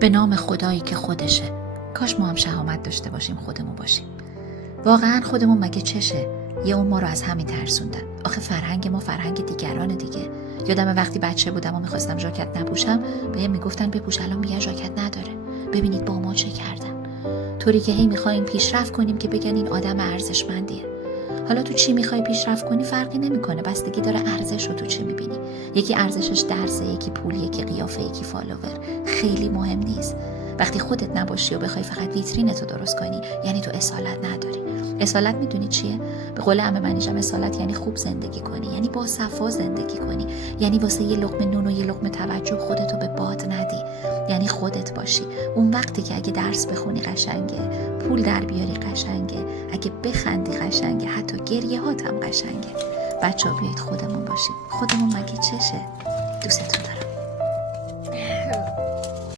به نام خدایی که خودشه. کاش ما هم شهامت داشته باشیم خودمون باشیم. واقعا خودمون مگه چشه؟ یه اون ما رو از همین ترسوندن. آخه فرهنگ ما فرهنگ دیگران دیگه. یادم وقتی بچه بودم و میخواستم ژاکت نپوشم بهم میگفتن بپوش، الان میگن ژاکت نداره. ببینید با ما چه کردن. طوری که هی میخوایم پیشرفت کنیم که بگن این آدم ارزشمندیه. حالا تو چی میخوای پیشرفت کنی فرقی نمیکنه، بستگی داره ارزش رو تو چی میبینی. یکی ارزشش درسه، یکی پول، یکی قیافه، یکی فالوور. خیلی مهم نیست. وقتی خودت نباشی و بخوای فقط ویترینتو درست کنی، یعنی تو اصالت نداری. اصالت میدونی چیه؟ به قول عمه منیژم اصالت یعنی خوب زندگی کنی، یعنی با صفا زندگی کنی، یعنی واسه یه لقمه نون و یه لقمه توجه خودتو به باد ندی، یعنی خودت باشی. اون وقتی که اگه درس بخونی قشنگه، پول در بیاری قشنگه، اگه بخندی قشنگه، حتی گریه هات هم قشنگه. بچه‌ها بیایید خودمون باشیم. خودمون مگه چشه؟ دوستتون دارم.